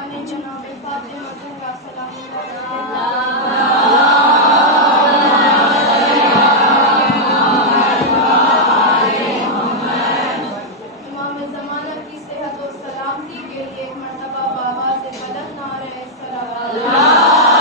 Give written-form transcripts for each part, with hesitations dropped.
والدان جناب فاطمہ زہرا سلام امام زمانہ کی صحت و سلامتی کے لیے ایک مرتبہ بآواز بلند نعرہ صلوات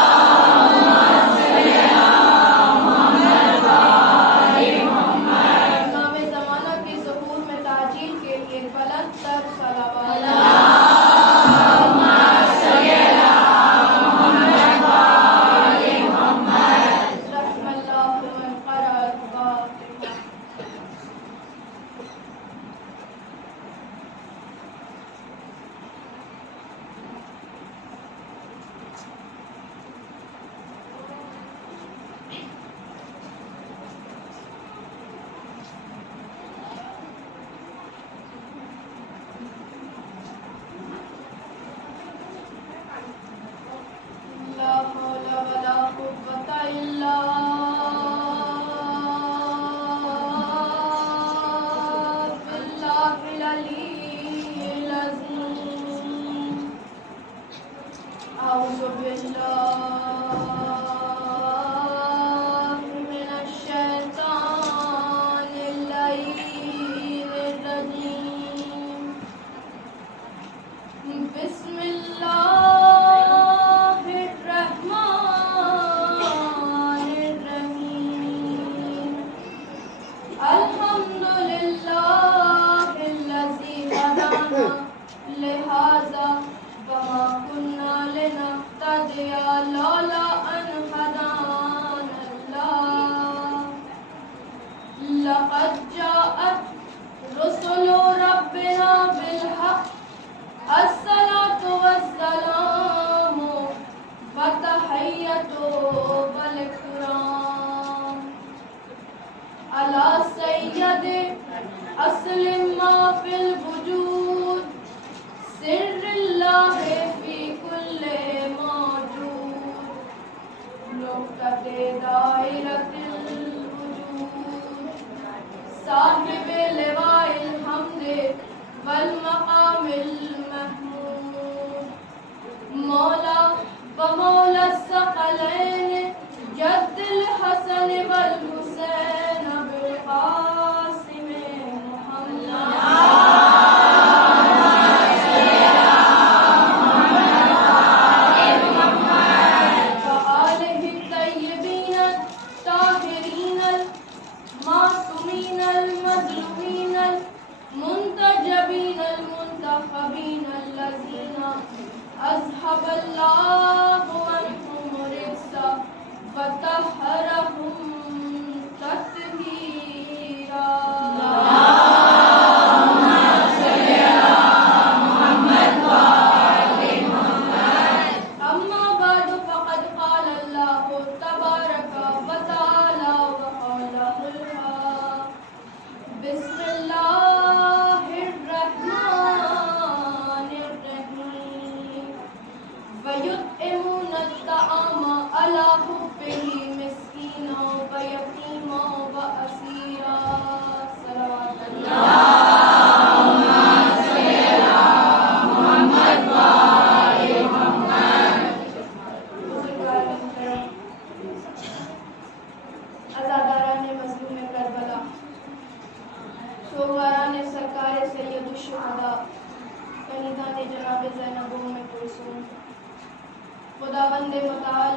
خداوند متعال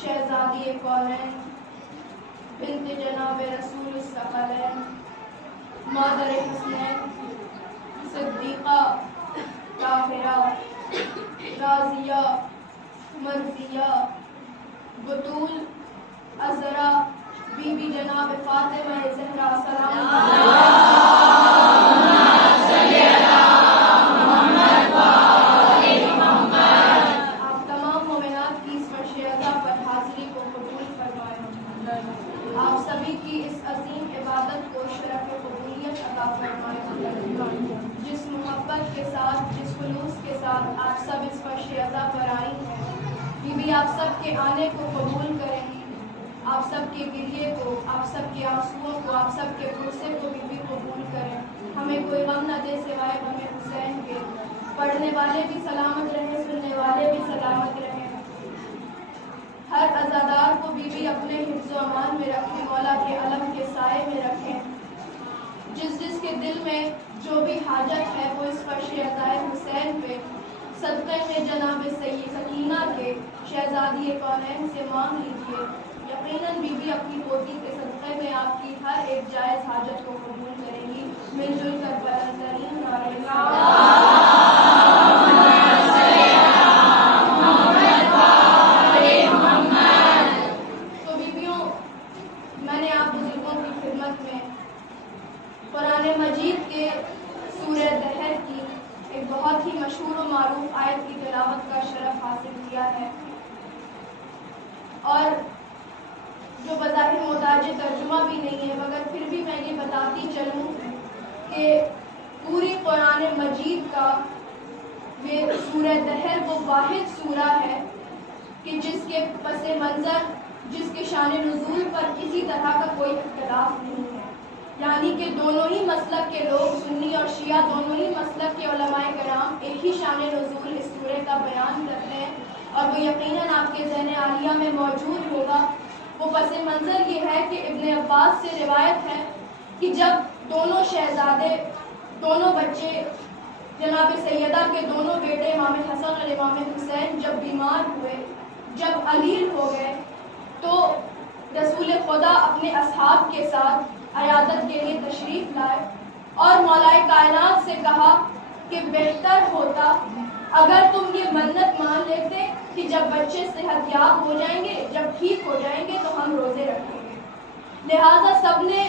شہزادی کونین بنت جناب رسول الثقلین مادر حسنین صدیقہ طاہرہ راضیہ مرضیہ بطول عذرا بی بی جناب فاطمہ زہرا سلام آپ سبھی کی اس عظیم عبادت کو شرف قبولیت عطا فرمائے۔ جس محبت کے ساتھ، جس خلوص کے ساتھ آپ سب اس فرش عطا پر آئی ہیں، بی آپ سب کے آنے کو قبول کریں، آپ سب کے گریے کو، آپ سب کے آنسوؤں کو، آپ سب کے غصے کو بی قبول کریں۔ ہمیں کوئی غم نہ دے سوائے غم حسین کے۔ پڑھنے والے بھی سلامت رہیں بھیجنے والے بھی سلامت رہیں۔ ہر عزادار کو بیوی اپنے حفظ و امان میں رکھیں، مولا کے علم کے سائے میں رکھیں۔ جس جس کے دل میں جو بھی حاجت ہے وہ اس فرش عزائے حسین پہ صدقے میں جناب سکینہ کے شہزادی کونین سے مانگ لیجیے۔ یقیناً بی بی اپنی پوتی کے صدقے میں آپ کی ہر ایک جائز حاجت کو قبول کریں گی۔ مل جل کر بلند ترین نعرہ قرآن مجید کے سورہ دہر کی ایک بہت ہی مشہور و معروف آیت کی تلاوت کا شرف حاصل کیا ہے، اور جو بظاہر محتاج ترجمہ بھی نہیں ہے مگر پھر بھی میں یہ بتاتی چلوں کہ پوری قرآن مجید کا یہ سورہ دہر وہ واحد سورہ ہے کہ جس کے پس منظر، جس کے شان نزول پر کسی طرح کا کوئی اختلاف نہیں ہے، یعنی کہ دونوں ہی مسلک کے لوگ، سنی اور شیعہ دونوں ہی مسلک کے علماء کرام ایک ہی شان نزول اس سورے کا بیان کرتے ہیں، اور وہ یقیناً آپ کے ذہن عالیہ میں موجود ہوگا۔ وہ پس منظر یہ ہے کہ ابن عباس سے روایت ہے کہ جب دونوں شہزادے، دونوں بچے، جناب سیدہ کے دونوں بیٹے امام حسن اور امام حسین جب بیمار ہوئے، جب علیل ہو گئے، تو رسول خدا اپنے اصحاب کے ساتھ عیادت کے لیے تشریف لائے اور مولا کائنات سے کہا کہ بہتر ہوتا اگر تم یہ منت مان لیتے کہ جب بچے صحت یاب ہو جائیں گے، جب ٹھیک ہو جائیں گے تو ہم روزے رکھیں گے۔ لہٰذا سب نے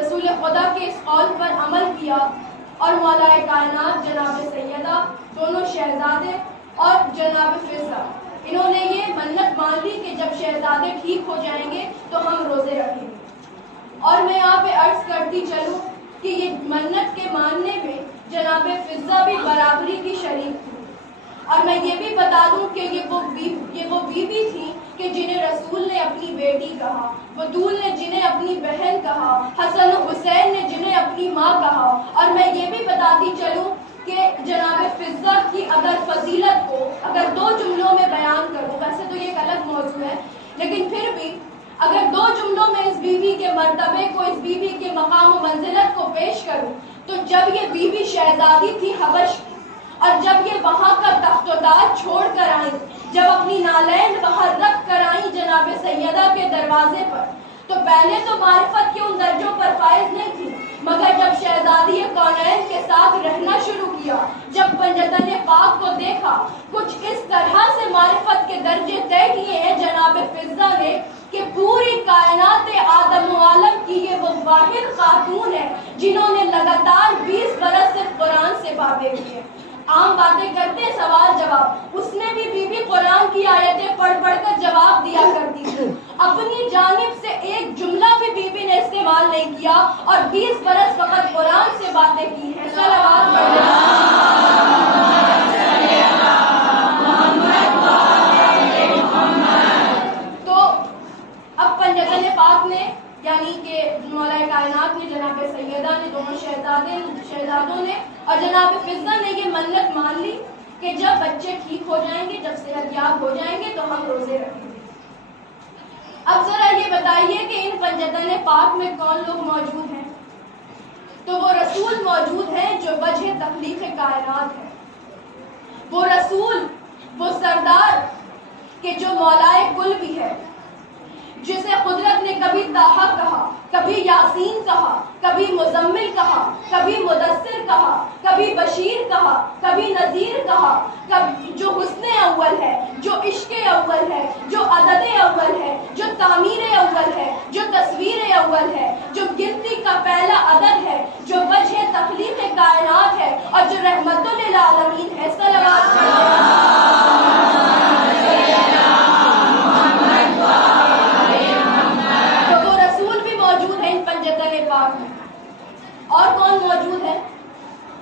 رسول خدا کے اس قول پر عمل کیا اور مولا کائنات، جناب سیدہ، دونوں شہزادے اور جناب فضہ، انہوں نے یہ منت مان لی کہ جب شہزادے ٹھیک ہو جائیں گے تو ہم روزے رکھیں گے۔ اور میں یہاں پہ عرض کرتی چلوں کہ یہ منت کے ماننے میں جناب فضہ بھی برابری کی شریک تھی، اور میں یہ بھی بتا دوں کہ یہ وہ بیوی تھی کہ جنہیں رسول نے اپنی بیٹی کہا، بطول نے جنہیں اپنی بہن کہا، حسن و حسین نے جنہیں اپنی ماں کہا۔ اور میں یہ بھی بتاتی چلوں کہ جناب فضہ کی اگر فضیلت کو اگر دو جملوں میں بیان کروں، ویسے تو یہ ایک الگ موضوع ہے، لیکن پھر بھی اگر دو جملوں میں اس بیوی کے مرتبے کو، اس بیوی کے مقام و منزلت کو پیش کروں، تو جب یہ بیوی شہزادی تھی حبش کی، اور جب یہ وہاں کا تخت و تاج چھوڑ کر آئیں، جب اپنی نالین باہر رکھ کر آئیں جناب سیدہ کے دروازے پر، تو پہلے تو معرفت کے ان درجوں پر فائز نہیں تھی، مگر جب شہزادی کونین کے ساتھ رہنا شروع کیا، جب پنجتن پاک کو دیکھا، کچھ اس طرح سے معرفت کے درجے طے کیے ہیں جناب فضہ نے کہ پوری کائنات آدم و عالم کی یہ وہ واحد خاتون ہے جنہوں نے لگاتار 20 برس سے قرآن سے باتیں کی ہیں۔ عام باتیں کرتے سوال جواب، اس نے بھی بی بی قرآن کی آیتیں پڑھ پڑھ کر جواب دیا کرتی تھی، اپنی جانب سے ایک جملہ بھی بی بی نے استعمال نہیں کیا، اور 20 برس فقط قرآن سے باتیں کی ہیں۔ صلوات تو اب پنجتن پاک نے، یعنی کہ مولا کائنات نے، جناب سیدہ نے، دونوں شہزادوں نے اور جناب فضہ نے یہ منت مان لی کہ جب بچے ٹھیک ہو جائیں گے، جب صحت یاب ہو جائیں گے تو ہم روزے رکھیں گے۔ اب ذرا یہ بتائیے کہ ان پنجتن پاک میں کون لوگ موجود ہیں؟ تو وہ رسول موجود ہیں جو وجہ تخلیق کائنات ہے، وہ رسول، وہ سردار کہ جو مولائے کل بھی ہے، جسے قدرت نے کبھی طٰہٰ کہا، کبھی یاسین کہا، کبھی مزمل کہا، کبھی مدثر کہا، کبھی بشیر کہا، کبھی نذیر کہا، جو حسن اول ہے، جو عشق اول ہے، جو عدد اول ہے، جو تعمیر اول ہے، جو تصویر اول ہے، جو گنتی کا پہلا عدد ہے، جو وجہ تخلیق کائنات ہے، اور جو رحمت للعالمین ہے۔ صلوات اور کون موجود ہے؟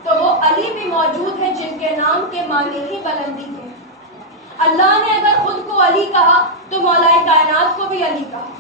تو وہ علی بھی موجود ہے، جن کے نام کے معنی ہی بلندی ہے۔ اللہ نے اگر خود کو علی کہا تو مولا کائنات کو بھی علی کہا،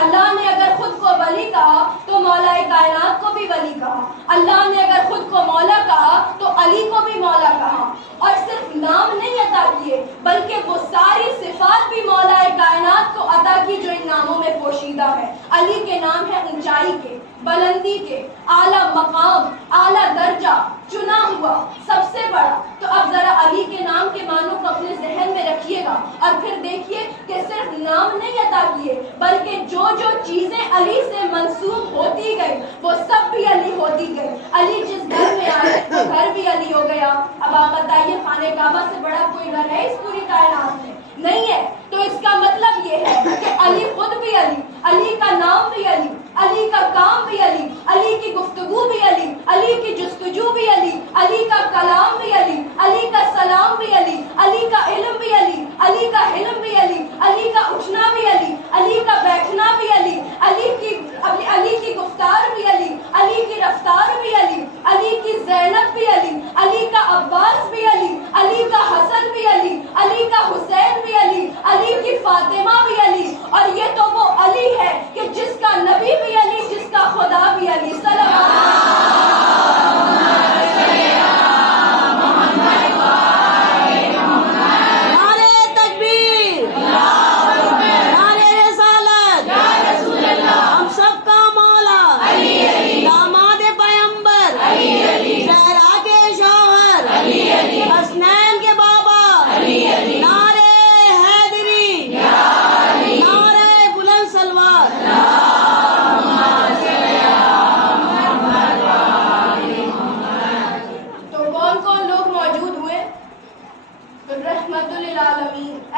اللہ نے اگر خود کو ولی کہا تو مولا کائنات کو بھی ولی کہا، اللہ نے اگر خود کو مولا کہا تو علی کو بھی مولا کہا، اور صرف نام نہیں عطا کیے بلکہ وہ ساری صفات بھی مولا کائنات کو عطا کی جو ان ناموں میں پوشیدہ ہے۔ علی کے نام ہے اونچائی کے، بلندی کے، اعلیٰ مقام، اعلیٰ درجہ، چنا ہوا، سب سے بڑا۔ تو اب ذرا علی کے نام کے معنوں کو اپنے ذہن میں رکھیے گا اور پھر دیکھیے کہ صرف نام نہیں عطا کیے بلکہ جو جو چیزیں علی سے منسوب ہوتی گئی وہ سب بھی علی ہوتی گئی۔ علی جس گھر میں آئے وہ گھر بھی علی ہو گیا۔ اب آپ بتائیے خانہ کعبہ سے بڑا کوئی گھر ہے اس پوری کائنات میں؟ نہیں ہے۔ تو اس کا مطلب یہ ہے کہ علی خود بھی علی، علی کا نام بھی علی، علی کا کام بھی علی، علی کی گفتگو بھی علی، علی کی جستجو بھی علی، علی کا کلام بھی علی، علی کا سلام بھی علی، علی کا علم بھی علی، علی کا حلم بھی علی، علی کا اٹھنا بھی علی، علی کا بیٹھنا بھی علی، علی کی گفتار بھی علی، علی کی رفتار بھی علی، علی کی زینب بھی علی، علی کا عباس بھی علی، علی کا حسن بھی علی، علی کا حسین بھی علی، علی کی فاطمہ بھی علی۔ اور یہ تو وہ علی ہے کہ جس کا نبی بھی علی، جس کا خدا بھی علی۔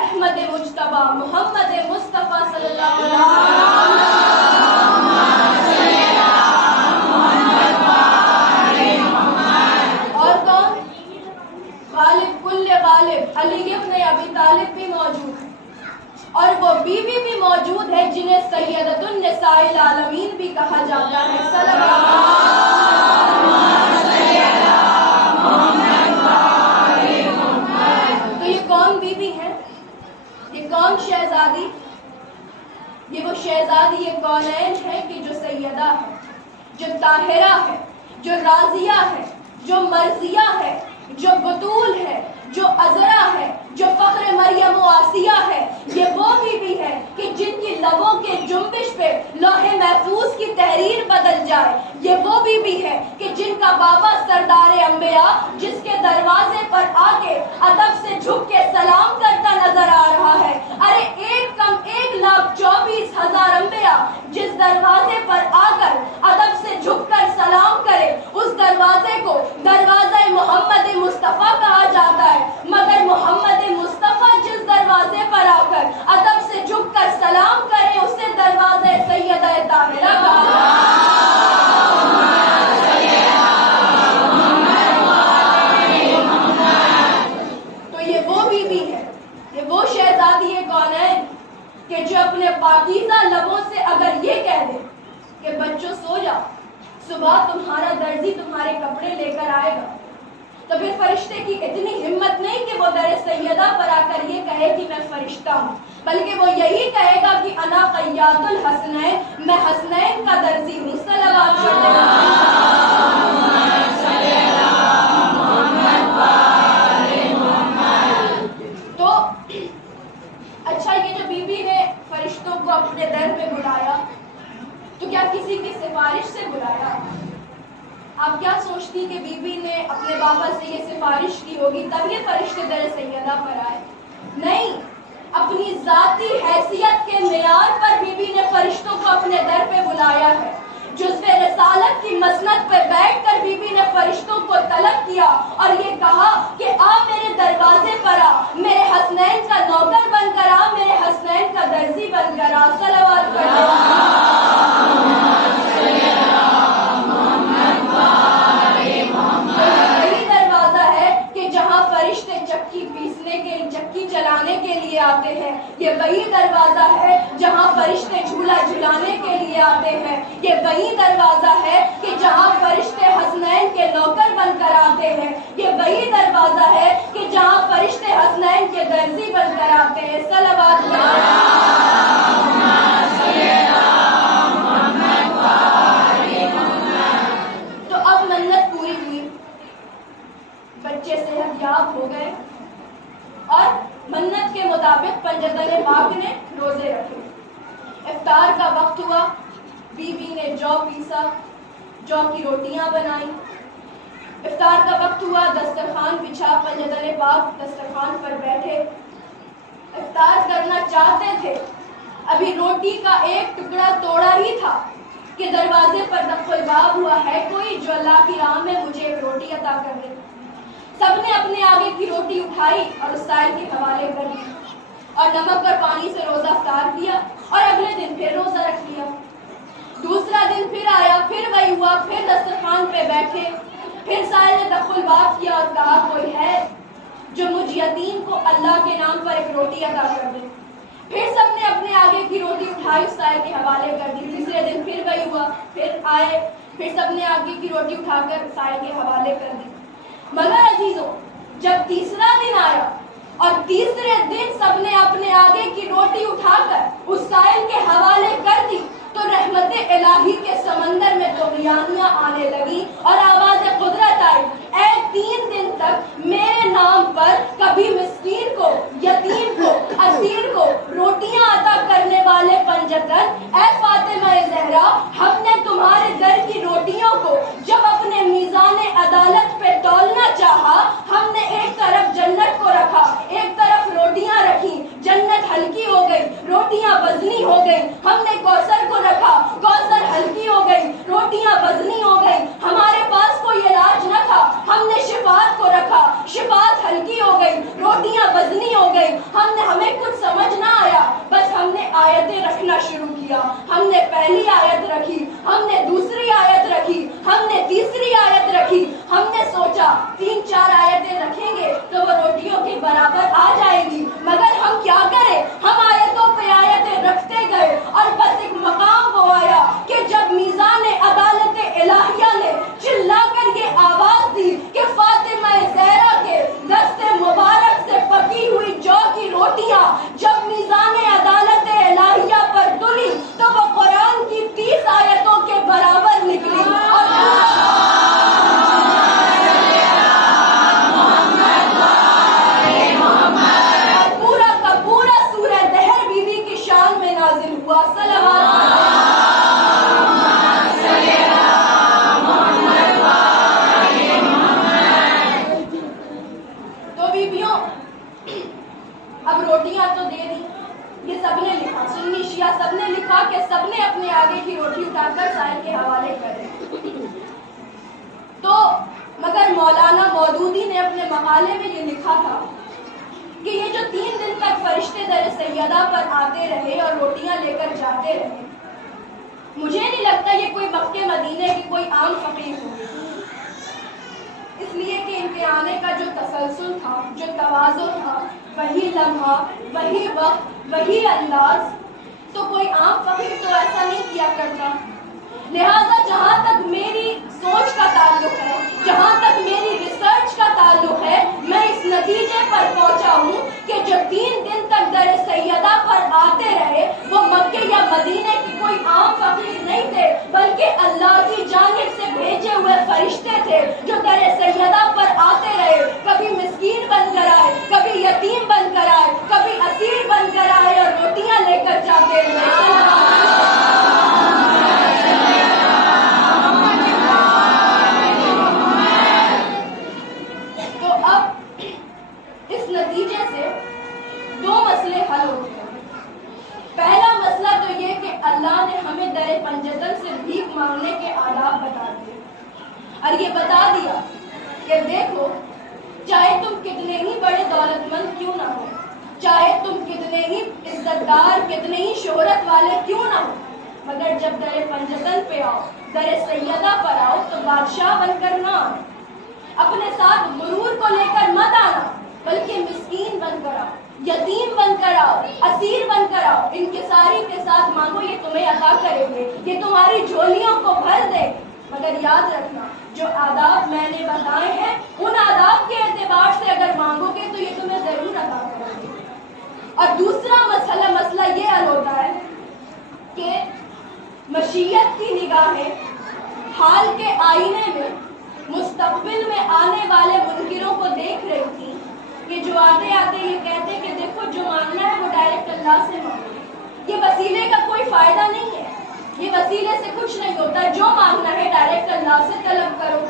احمد مجتبی محمد مصطفیٰ صلی اللہ علیہ وسلم۔ اور کون؟ غالب کل غالب علی ابن ابی طالب بھی موجود ہے، اور وہ بیوی بھی موجود ہے جنہیں سیدۃ النساء العالمین بھی کہا جاتا ہے۔ صلی اللہ علیہ وسلم۔ تو یہ کون بیوی ہے؟ یہ کون شہزادی؟ یہ وہ شہزادی یہ کونین ہے کہ جو سیدہ ہے، جو طاہرہ ہے، جو راضیہ ہے، جو مرضیہ ہے، جو بطول ہے، جو عذرا ہے، جو فخر مریم و آسیہ ہے۔ یہ وہ بیوی ہے کہ جن کی لبوں کے جنبش پہ لوح محفوظ کی تحریر بدل جائے۔ یہ وہ بیوی ہے کہ جن کا بابا سردار انبیاء جس کے دروازے پر آ کے ادب سے جھک کے سلام کرتا نظر آ رہا ہے۔ ارے 1,24,000 انبیاء جس دروازے پر آ کر ادب سے جھک کر سلام کرے، اس دروازے کو دروازہ محمد مصطفیٰ کہا جاتا ہے، مگر محمد مصطفیٰ جس دروازے پر آ کر ادب سے جھک کر سلام کرے اسے دروازہ سیدہ طاہرہ کہا۔ تو یہ وہ بیوی ہے، یہ وہ شہزادی کون ہے کہ جو اپنے پاکیزہ لبوں سے اگر یہ کہہ دے کہ بچوں سو جاؤ، صبح تمہارا درزی تمہارے کپڑے لے کر آئے گا، تو پھر فرشتے کی اتنی ہمت نہیں کہ وہ در سیدہ پر آ کر یہ کہے کہ میں فرشتہ ہوں، بلکہ وہ یہی کہے گا کہ انا قیاد الحسنین، میں حسنین کا درزی ہوں۔ صلوات تو اچھا، یہ جو بی بی نے فرشتوں کو اپنے در پہ بلایا تو کیا کسی کی سفارش سے بلایا؟ آپ کیا سوچتی کہ بی بی نے اپنے بابا سے یہ سفارش کی ہوگی تب یہ فرشتے در سیدہ پر آئے؟ نہیں، اپنی ذاتی حیثیت کے معیار پر بی بی نے فرشتوں کو اپنے در پہ بلایا ہے۔ جزو رسالت کی مسند پہ بیٹھ کر بی بی نے فرشتوں کو طلب کیا اور یہ کہا کہ آ میرے دروازے پر آ، میرے حسنین کا نوکر بن کر آ، میرے حسنین کا درزی بن کر آ۔ صلوات چکی چلانے کے لیے آتے ہیں، یہ وہی دروازہ ہے جہاں فرشتے جھولا جھلانے کے لیے آتے ہیں، یہ وہی دروازہ ہے کہ جہاں فرشتے حسنین کے نوکر بن کر آتے ہیں، یہ وہی دروازہ ہے کہ جہاں فرشتے حسنین کے درزی بن کر آتے ہیں۔ صلوات تو اب منت پوری ہوئی، بچے صحت یاب ہو گئے اور منت کے مطابق پنجتن پاک نے روزے رکھے۔ افطار کا وقت ہوا، بیوی نے جو پیسا، جو کی روٹیاں بنائیں۔ افطار کا وقت ہوا، دسترخوان بچھا، پنجتن پاک دسترخوان پر بیٹھے، افطار کرنا چاہتے تھے۔ ابھی روٹی کا ایک ٹکڑا توڑا ہی تھا کہ دروازے پر دق الباب ہوا، ہے کوئی جو اللہ کی راہ میں مجھے ایک روٹی عطا کر دے۔ سب نے اپنے آگے کی روٹی اٹھائی اور اس سائل کے حوالے کر دی اور نمک اور پانی سے روزہ افطار کیا اور اگلے دن پھر روزہ رکھ لیا۔ دوسرا دن پھر آیا، پھر وہی ہوا، پھر دسترخوان پہ بیٹھے، پھر سائل نے دق الباب کیا اور کہا کوئی ہے جو مجھ یتیم کو اللہ کے نام پر ایک روٹی عطا کر دے۔ پھر سب نے اپنے آگے کی روٹی اٹھائی، اس سائل کے حوالے کر دی۔ تیسرے دن پھر وہی ہوا، پھر آئے، پھر سب نے آگے کی روٹی اٹھا کر سائل کے حوالے کر دی۔ مگر عزیزوں، جب تیسرا دن آیا اور تیسرے دن سب نے اپنے آگے کی روٹی اٹھا کر اس سائل کے حوالے کر دی تو رحمت الہی کے سمندر میں طغیانیاں آنے لگی اور آواز قدرت آئی، اے 3 دن تک میرے نام پر کبھی مسکین کو، یتیم کو، اسیر کو روٹیاں عطا کرنے والے پنجتن، اے فاطمہ زہرا، ہم نے تمہارے در کی روٹیوں کو جب اپنے میزان عدالت پہ تولنا چاہا، ہم نے ایک طرف جنت کو رکھا، ایک طرف روٹیاں رکھی، جنت ہلکی ہو گئی، روٹیاں وزنی ہو گئی۔ ہم نے کوثر کو رکھا، کوثر ہلکی ہو گئی، روٹیاں وزنی ہو گئی۔ ہمارے پاس کوئی علاج نہ تھا، ہم نے شفاعت کو رکھا، شفاعت ہلکی ہو گئی، روٹیاں وزنی ہو گئی۔ ہمیں کچھ سمجھ نہ آیا، بس ہم نے آیتیں رکھنا شروع کیا۔ ہم نے پہلی آیت رکھی، ہم نے دوسری آیت رکھی، ہم نے تیسری آیت رکھی۔ ہم نے سوچا 3-4 آیتیں رکھیں گے تو وہ روٹیوں کے برابر آ جائے گی، مگر ہم کیا کریں، ہم آیتوں پہ آیتیں رکھتے گئے اور بس ایک مقام وہ آیا کہ جب میزان عدالت الہیہ نے چلا کر یہ آواز دی کہ فاطمہ زہرا کے دست مبارک سے پکی ہوئی جو کی روٹیاں جب میزان عدالت الہیہ پر تلی تو وہ قرآن کی 30 آیتوں کے برابر نکلی اور پورا کا پورا سورہ دہر بیوی کی شان میں نازل ہوا۔ تو بیویوں، اب روٹیاں تو دے دی، یہ سب نے لکھا، سنی شیعہ سب نے لکھا کہ سب نے اپنے آگے کی روٹی اٹھا کر سائل کے حوالے کرے۔ تو مگر مولانا مودودی نے اپنے مقالے میں یہ لکھا تھا کہ یہ جو 3 دن تک فرشتے در سیدہ پر آتے رہے اور روٹیاں لے کر جاتے رہے، مجھے نہیں لگتا یہ کوئی مکے مدینے کی کوئی عام فقیر ہوگی، اس لیے کہ ان کے آنے کا جو تسلسل تھا، جو تواضع تھا، وہی لمحہ، وہی وقت، وہی انداز، تو کوئی عام فقیر تو ایسا نہیں کیا کرتا۔ لہٰذا جہاں تک میری سوچ کا تعلق ہے، جہاں تک میری ریسرچ کا تعلق ہے، میں اس نتیجے پر پہنچا ہوں کہ جو 3 دن تک در سیدہ پر آتے رہے وہ مکے یا مدینے کی کوئی عام فقیر نہیں تھے، بلکہ اللہ کی جانب سے بھیجے ہوئے فرشتے تھے جو در سیدہ پر آتے رہے، کبھی مسکین بن کر آئے، کبھی یتیم بن کر آئے، کبھی اسیر بن کر آئے اور روٹیاں لے کر جاتے رہے۔ تو اب اس نتیجے سے 2 مسئلے حل ہوتے ہیں۔ پہلا مسئلہ تو یہ کہ اللہ نے ہمیں در پنجتن سے بھیک مانگنے کے آداب بتا دیے اور یہ بتا دیا کہ دیکھو، چاہے تم کتنے ہی بڑے دولت مند کیوں نہ ہو، چاہے تم کتنے ہی عزت دار، کتنے ہی شہرت والے کیوں نہ ہو، مگر جب در پنجتن پہ آؤ، در سیدہ پر آؤ تو بادشاہ بن کر نہ آؤ، اپنے ساتھ غرور کو لے کر مت آنا، بلکہ مسکین بن کر آؤ، یتیم بن کر آؤ، اسیر بن کر آؤ، انکساری کے ساتھ مانگو، یہ تمہیں عطا کریں گے، یہ تمہاری جھولیوں کو بھر دیں۔ مگر یاد رکھنا، جو آداب میں نے بتائے ہیں ان آداب کے اعتبار سے اگر مانگو گے تو یہ تمہیں ضرور عطا کریں گے۔ اور دوسرا مسئلہ یہ حل ہوتا ہے کہ مشیت کی نگاہیں حال کے آئینے میں مستقبل میں آنے والے منکروں کو دیکھ رہی تھی کہ جو آتے آتے یہ کہتے کہ اللہ سے مانگو. یہ وسیلے کا کوئی فائدہ نہیں ہے, یہ وسیلے سے کچھ نہیں ہوتا. جو مانگنا ہے ڈائریکٹ اللہ سے طلب کرو.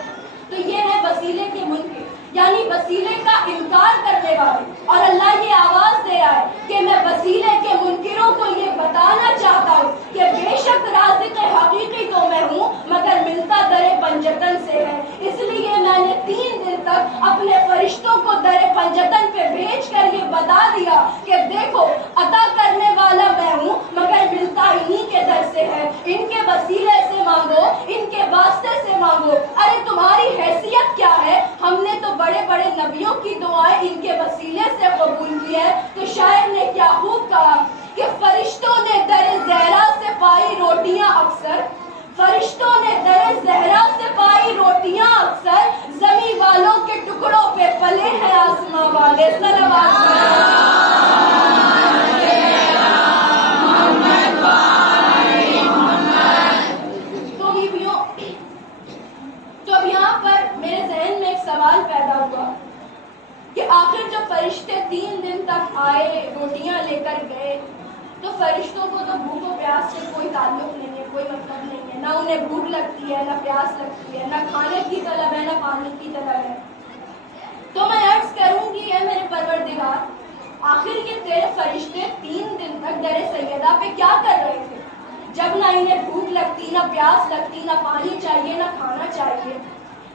تو یہ ہے وسیلے کے منکر, یعنی وسیلے کا انکار کرنے والے. اور اللہ یہ آواز دے رہا ہے کہ میں وسیلے کے منکروں کو یہ بتانا چاہتا ہوں کہ بے شک رازق حقیقی تو میں ہوں, مگر ملتا در پنجتن سے ہے. اس لیے میں نے 3 دن تک اپنے فرشتوں کو در پنجتن پہ بھیج کر یہ بتا دیا کہ دیکھو عطا کرنے والا میں ہوں, مگر ملتا انہی کے در سے ہے. ان کے وسیلے سے مانگو, ان کے واسطے سے مانگو. ارے تمہاری حیثیت کیا ہے؟ ہم نے تو بڑے بڑے نبیوں کی دعائیں ان کے وسیلے سے قبول کی ہے. تو شاعر نے کیا خوب کہا کہ فرشتوں نے در زہرا سے پائی روٹیاں اکثر, فرشتوں نے در زہرا سے پائی روٹیاں اکثر, زمین والوں کے ٹکڑوں پہ پلے ہیں آسماں والے. صلوات تو اب یہاں پر میرے ذہن میں ایک سوال پیدا ہوا کہ آخر جب فرشتے 3 دن تک آئے, روٹیاں لے کر گئے, تو فرشتوں کو تو بھوک و پیاس سے کوئی تعلق نہیں ہے, کوئی مطلب نہیں ہے. نہ انہیں بھوک لگتی ہے, نہ پیاس لگتی ہے, نہ کھانے کی طلب ہے, نہ پانی کی طلب ہے. تو میں عرض کروں گی اے میرے پروردگار, آخر یہ تیرے فرشتے 3 دن تک در سیدہ پہ کیا کر رہے تھے جب نہ انہیں بھوک لگتی, نہ پیاس لگتی, نہ پانی چاہیے, نہ کھانا چاہیے؟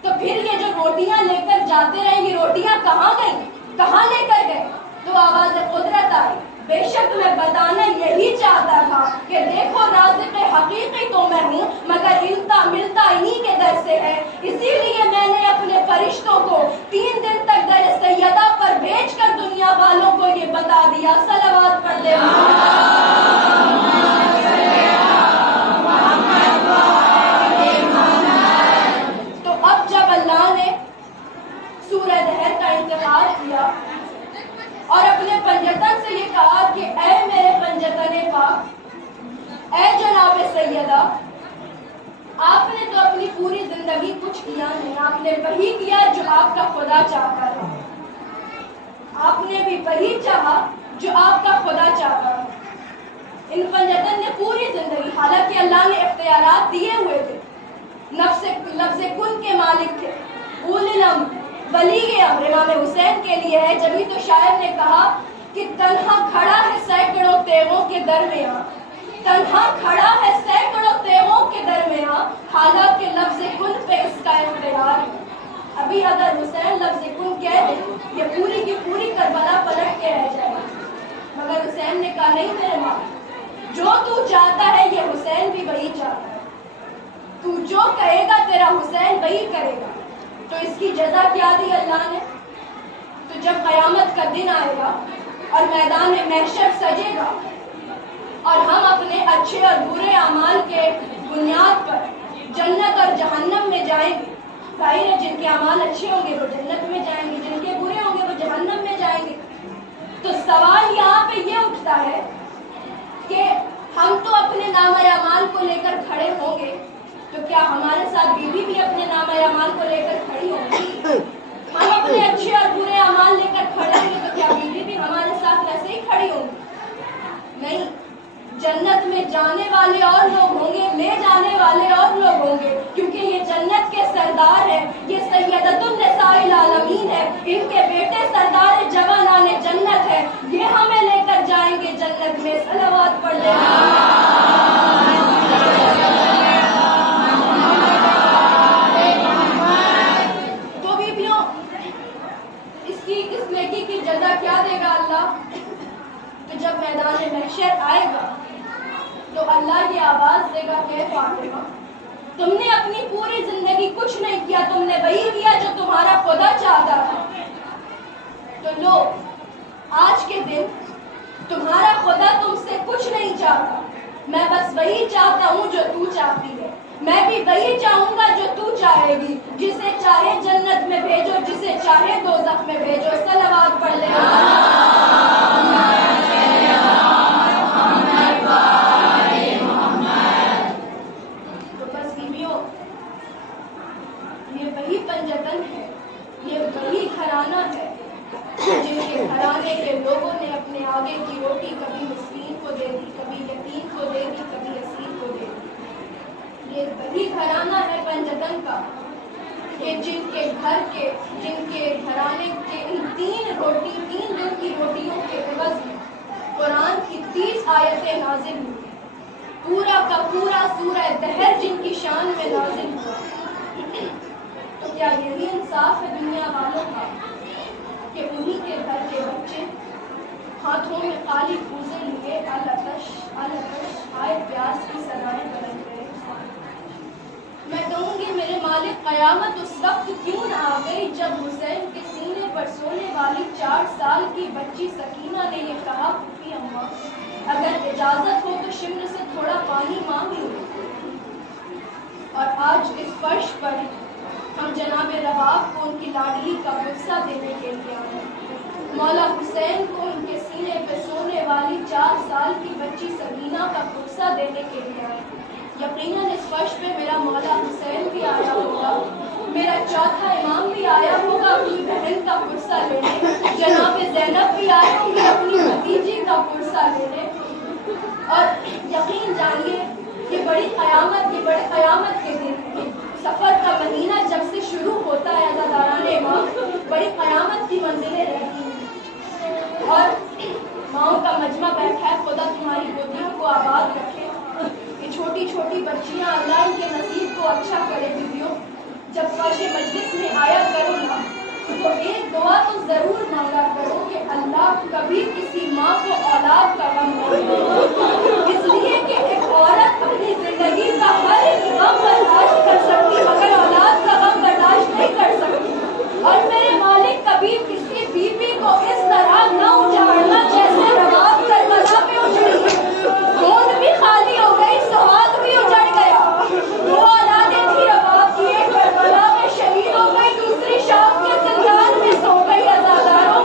تو پھر یہ جو روٹیاں لے کر جاتے رہے, یہ روٹیاں کہاں گئیں, کہاں لے کر گئے؟ تو آواز قدرت آئی, بے شک میں بتانا یہی چاہتا تھا کہ دیکھو رازق حقیقی تو میں ہوں, مگر ملتا انہی کے در سے ہے. اسی لیے میں نے اپنے فرشتوں کو 3 دن تک در سیدہ پر بھیج کر دنیا والوں کو یہ بتا دیا. صلوات پڑھ دے. تو اب جب اللہ نے سورہ دہر کا انتخاب کیا اور اپنے پنجتن سے یہ کہا کہ اے میرے پنجتن پاک, اے جناب سیدہ, آپ نے تو اپنی پوری زندگی کچھ کیا نہیں, آپ نے وہی کیا جو آپ کا خدا چاہتا تھا, آپ نے بھی وہی چاہا جو آپ کا خدا چاہتا تھا. ان پنجتن نے پوری زندگی, حالانکہ اللہ نے اختیارات دیے ہوئے تھے, لفظ کن کے مالک تھے, اولی الامر ولی امر امام حسین کے لیے ہے. جبھی تو شاعر نے کہا کہ تنہا کھڑا ہے سینکڑوں تیغوں کے درمیان, تنہا کھڑا ہے سینکڑوں تیغوں کے درمیان, حالانکہ لفظ کن پہ اس کا اختیار ہے. ابھی اگر حسین لفظ کن کہہ دے, یہ پوری کی پوری کربلا پلٹ کے رہ جائے. مگر حسین نے کہا نہیں میرے ماں, جو تو چاہتا ہے یہ حسین بھی وہی چاہتا ہے, تو جو کہے گا تیرا حسین وہی کرے گا. تو اس کی جزا کیا دی اللہ نے؟ تو جب قیامت کا دن آئے گا اور میدان محشر سجے گا اور ہم اپنے اچھے اور برے اعمال کے بنیاد پر جنت اور جہنم میں جائیں گے. ظاہر ہے جن کے اعمال اچھے ہوں گے وہ جنت میں جائیں گے, جن کے برے ہوں گے وہ جہنم میں جائیں گے. تو سوال یہاں پہ یہ اٹھتا ہے کہ ہم تو اپنے نامہ اعمال کو لے کر کھڑے ہوں گے, تو کیا ہمارے ساتھ بیوی بھی اپنے نامہ اعمال کو لے کر کھڑی ہوگی؟ ہم اپنے اچھے اور برے اعمال لے کر کھڑے ہوں گے, تو کیا بیوی بھی ہمارے ساتھ ویسے ہی کھڑی ہوگی؟ نہیں, جنت میں جانے والے اور لوگ ہوں گے, لے جانے والے اور لوگ ہوں گے, کیونکہ یہ جنت کے سردار ہے, یہ سیدۃ النساء العالمین ہے, ان کے بیٹے سردار جوانان جنت ہے, یہ ہمیں لے کر جائیں گے جنت میں. صلوات پڑھ لیں. تو بیویوں, اس نیکی کی جزا کیا دے گا اللہ؟ تو جب میدان محشر آئے گا تو اللہ یہ آواز دے گا کہ فاطمہ, تم نے اپنی پوری زندگی کچھ نہیں کیا, تم نے وہی کیا جو تمہارا خدا چاہتا تھا. تو لو, آج کے دن تمہارا خدا تم سے کچھ نہیں چاہتا, میں بس وہی چاہتا ہوں جو تو چاہتی ہے. میں بھی وہی چاہوں گا جو تو چاہے گی, جسے چاہے جنت میں بھیجو, جسے چاہے دوزخ میں بھیجو. صلوات پڑھ لیں. تو بس بیویوں, یہ وہی پنجتن ہے, یہ وہی گھرانہ ہے جن کے گھرانے کے لوگوں نے اپنے آگے کی روٹی کبھی مسکین دے دی، کبھی یتیم کو دے دی، کبھی اسیر کو دے دی۔ یہ وہی گھرانہ ہے پنجتن کا کہ جن کے گھرانے کے ان 3 دن کی روٹیوں کے عوض میں قرآن کی 30 آیتیں نازل ہوئی، پورا کا پورا سورہ دہر جن کی شان میں نازل ہوا۔ تو کیا یہی انصاف ہے دنیا والوں کا کہ انہی کے گھر کے بچے ہاتھوں میں خالی پوزے لیے الاتش آئے پیاس کی سدائیں بلند گئے؟ میں کہوں گی میرے مالک قیامت اس وقت کیوں نہ آ گئی جب حسین کے سینے پر سونے والی 4 سال کی بچی سکینہ نے یہ کہا، پھوپھی اماں اگر اجازت ہو تو شمر سے تھوڑا پانی مانگ لوں۔ اور آج اس فرش پر ہم جناب رباب کو ان کی لاڈلی کا غصہ دینے کے لیے آئے، مولا حسین کو ان کے سینے پہ سونے والی 4 سال کی بچی سکینہ کا غصہ دینے کے لیے آئے۔ یقیناً اس فرش پہ میرا مولا حسین بھی آیا ہوگا، میرا چوتھا امام بھی آیا ہوگا اپنی بہن کا غصہ لینے، جناب زینب بھی آئے ہوں گے اپنی بھتیجی کا غصہ لینے۔ اور یقین جانیے یہ بڑی قیامت کے دن ہیں۔ سفر کا مہینہ جب سے شروع ہوتا ہے عزاداران امام، بڑی قیامت کی منزلیں رہتی ہیں، اور ماؤں کا مجمع بیٹھا ہے، خدا تمہاری گودیوں کو آباد رکھے۔ یہ چھوٹی چھوٹی بچیاں اللہ ان کے نصیب کو اچھا کرے۔ بیویوں جب فرش مجلس میں آیا کرو نا تو ایک دعا تو ضرور مانگا کرو کہ اللہ کبھی کسی ماں کو اولاد کا غم نہ دے، اس لیے کہ ایک عورت اپنی زندگی کا ہر ایک غم برداشت کر سکتی مگر اولاد کا غم برداشت نہیں کر سکتی۔ اور میرے مالک کبھی کسی بیوی کو اس طرح نہ اجاڑنا جیسے رباب کربلا پہ اجڑی، گود بھی خالی ہو گئی، سہاگ بھی اجڑ گیا۔ 2 اولادیں تھی رباب کی، ایک کربلا میں شہید ہو گئی، دوسری شام کے زندان میں سو گئی عزاداروں،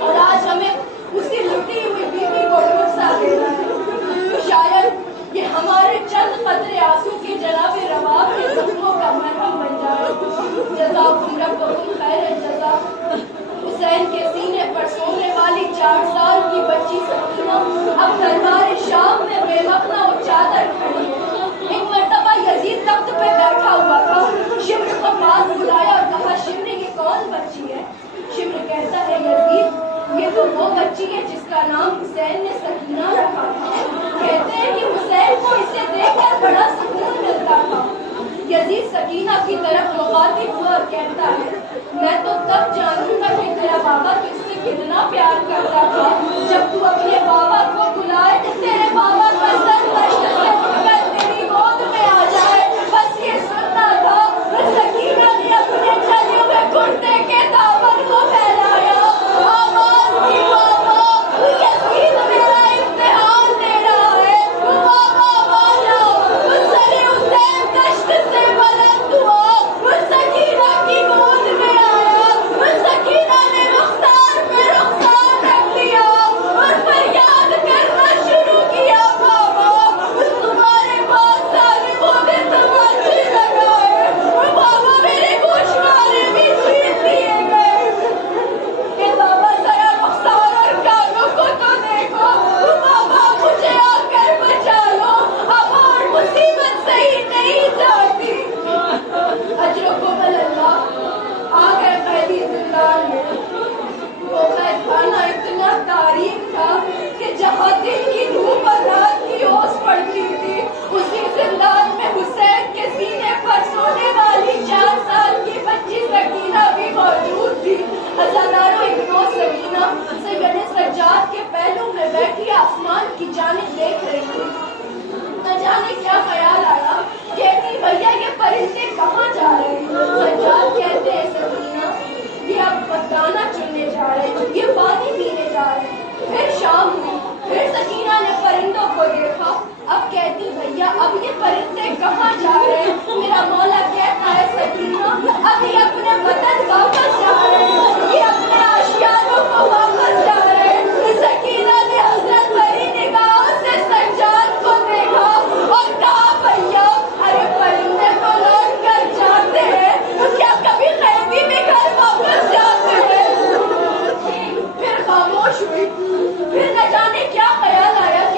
اور آج ہمیں اسی لٹی ہوئی بیوی کو غصہ دینا ہے۔ شاید یہ ہمارے چند قطرے آنسو کی جناب رباب کے زخموں کا مرہم بن جائے۔ جزاکم ربکم خیر الجزا۔ حسین کے سینے پر سونے والی 4 سال کی بچی سکینہ اب دربار شام میں بے مقنا اور چادر کھڑی ہے۔ ایک مرتبہ یزید تخت پہ بیٹھا ہوا تھا، شمر کو پاس بلایا اور کہا، شمر یہ کون بچی ہے؟ شمر کہتا ہے، یزید یہ تو وہ بچی ہے جس کا نام حسین نے سکینہ رکھا تھا، کہتے ہیں کہ حسین کو اسے دیکھ کر بڑا سکون ملتا تھا۔ یزید سکینہ کی طرف مخاطب ہوا اور کہتا ہے، میں تو تب جانوں گا کہ تیرا بابا تجھ سے کتنا پیار کرتا تھا جب تو اپنے بابا کو بلائے، تیرے بابا کا سر کشت سے اٹھ کر تیری گود میں آ جائے، بس یہ سننا تھا۔ سکینہ نے اپنے چلے ہوئے کرتے کے دامن کو پھیلایا، آواز دی، بابا یزید میرا امتحان دے رہا ہے، بابا مانا۔ سر حسین کشت سے بلند ہوا، سکینہ کی گود میں آیا، سکینہ نے رخسار پہ رخسار رکھ دیا اور فریاد کرنا شروع کیا، بابا تمہارے پاس ظالموں نے تماچے لگائے، بابا میرے گوشوارے بھی چھین دیے گئے، کہ بابا ذرا رخسار اور کانوں کو تو دیکھو، بابا مجھے آ کر بچا لو، اب اور مصیبت صحیح نہیں جاتی۔ اجرکم اللہ، آ گئے قیدی زندان میں۔ وہ قید خانہ اتنا تاریک تھا کہ جہاں دن کی دھوپ اور رات کی اوس پڑتی تھی، اسی زندان میں حسین کے سینے پر سونے والی 4 سال کی بچی سکینہ بھی موجود تھی۔ عزاداروں ایک روز سکینہ سید سجاد کے پہلو میں بیٹھی آسمان کی جانب دیکھ رہی تھی، نہ جانے کیا خیال آیا، کہتی بھیا یہ پرندے کہاں جا رہے ہیں؟ سجاد کہتے ہیں، سکینہ یہ اب دانہ چننے جا رہے ہیں، یہ پانی پینے جا رہے ہیں۔ پھر شام ہوئی، پھر سکینہ نے پرندوں کو دیکھا، اب کہتی بھیا اب یہ پرندے کہاں جا رہے ہیں؟ میرا مولا کہتا ہے، سکینہ اب یہ اپنے وطن واپس جا رہے ہیں، یہ اپنے آشیانوں کو واپس جا رہے ہیں۔ سکینہ نے حسرت بھری نگاہوں سے سجاد کو دیکھا اور کہا، بھیا ارے پرندے تو لوٹ کر جاتے ہیں، کیا کبھی قیدی بھی گھر واپس جاتے ہیں؟ پھر خاموش ہوئی، پھر نہ جانے کیا خیال آیا کہ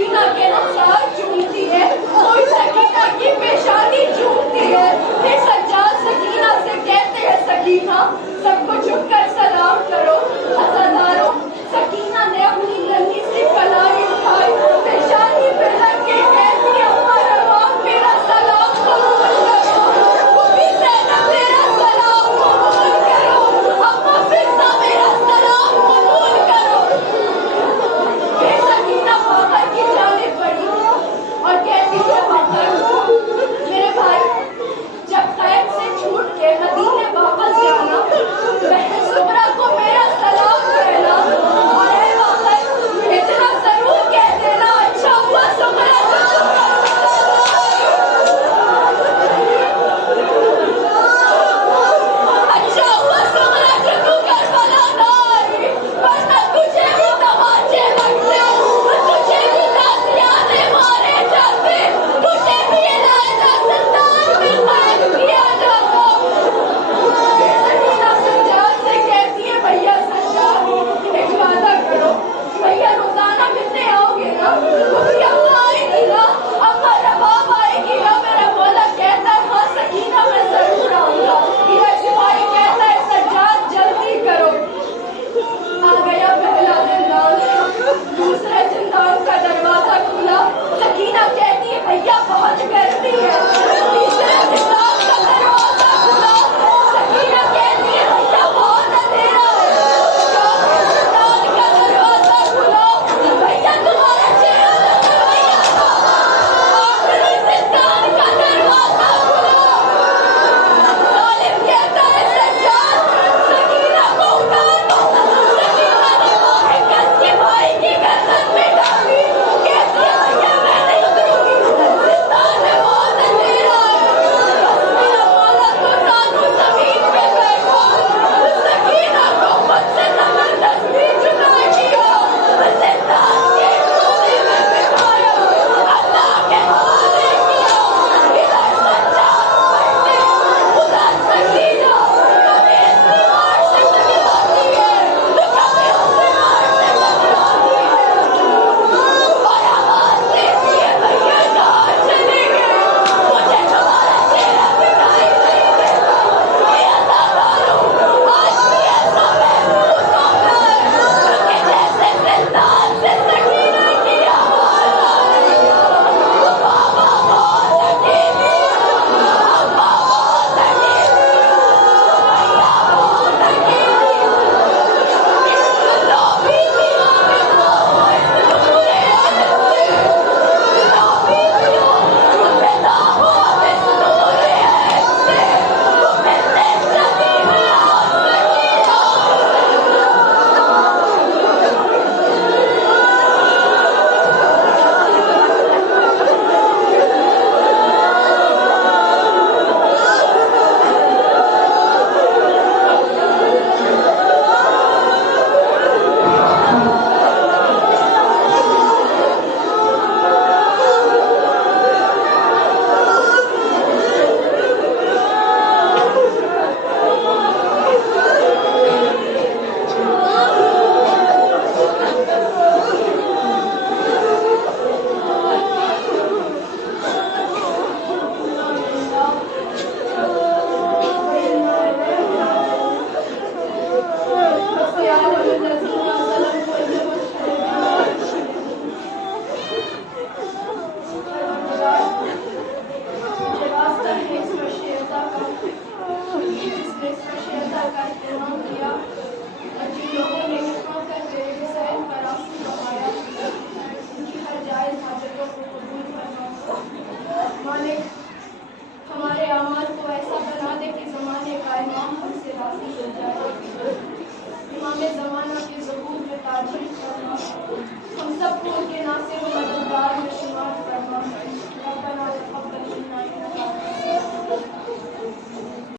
سکینہ کے رخسار چومتی ہے، کوئی سکینہ کی پیشانی چومتی ہے. پھر سجاد سکینہ سے کہتے ہیں سکینہ سب کو جھک کر سلام کرو. عزاداروں سکینہ نے اپنی ننھی سی کلائی اٹھائی، پیشانی پہ رکھ کے کہتی ہے اما روان میرا سلام قبول کرو، امی زینب میرا سلام قبول کرو، اما فضہ میرا سلام قبول کرو. پھر سکینہ باقر کی جانب بڑھی اور کہتی ہے باقر میرے بھائی جب قید سے چھوٹ کے مدینے واپس جانا بہن سمرہ کو میرا سلام کہنا، اور اے باقر اتنا ضرور کہہ دینا اچھا ہوا سمرہ اچھا ہوا سمرہ کہ تو کربلا نہ آئی، ورنہ تجھے بھی تماچے لگتے، تجھے بھی تازیانے مارے جاتے، تجھے بھی علیحدہ زندان میں قید کیا جاتا. سکینہ سجاد سے کہتی ہے بھیا سجاد ایک وعدہ کرو، بھیا روزانہ ملنے آؤ گے نا؟ کبھی اما آئے گی نا؟ اما رباب آئے گی نا؟ میرا مولا کہتا ہے ہاں سکینہ میں ضرور آؤں گا. یہ سپاہی کہتا ہے سجاد جلدی کرو. آ گیا پہلا زندان، دوسرے زندان کا دروازہ کھلا. سکینہ کہتی ہے بھیا بہت گرمی ہے. تیسرے زندان کا دروازہ کھلا. سکینہ کہتی ہے بھیا بہت اندھیرا ہے. چوتھے زندان کا دروازہ کھلا. بھیا تمہارا چہرہ نظر نہیں آتا. آخری زندان کا دروازہ کھلا. ظالم کہتا ہے سجاد سکینہ کو اتار دو. سکینہ نے باہر کس کے بھائی کی گردن میں ڈالی. کہتی ہے بھیا میں نہیں اتروں گی، زندان میں بہت اندھیرا ہے. بس میرا مولا تو سانو زمین پہ بیٹھا. سکینہ کو خود سے زبردستی جدا کیا، زندان کے کونے میں بٹھایا، اللہ کے حوالے کیا. ادھر سجاد پڑھتے ادھر سکینہ. کبھی اس دیوار سے ٹکراتی ہے تو کبھی اس دیوار سے ٹکراتی ہے اور آواز دیتی ہے بھیا کہاں چلے گئے، مجھے تمہارا چہرہ دکھائی نہیں دیتا. اے عزاداروں آج بھی ایسا محسوس ہوتا ہے کہ جیسے زندان سے سکینہ کی آواز آ رہی ہے. بابا بہت اکیلی ہے، اما بہت اکیلی ہے، بھیا بہت اکیلی ہے. لو بیویوں لو اس نور عین سے، لو بیویوں فدا ہو اس نور عین سے. ملنے چلی میں آؤ سکینہ. ہمارے اعمال کو ایسا بنا دے کہ زمانے کا امام ہم سے راضی ہو جائے. امام زمانہ کے ظہور میں تاجر کرنا، ہم سب کو ان کے ناصر و مددگار میں شمار کرنا. ربنا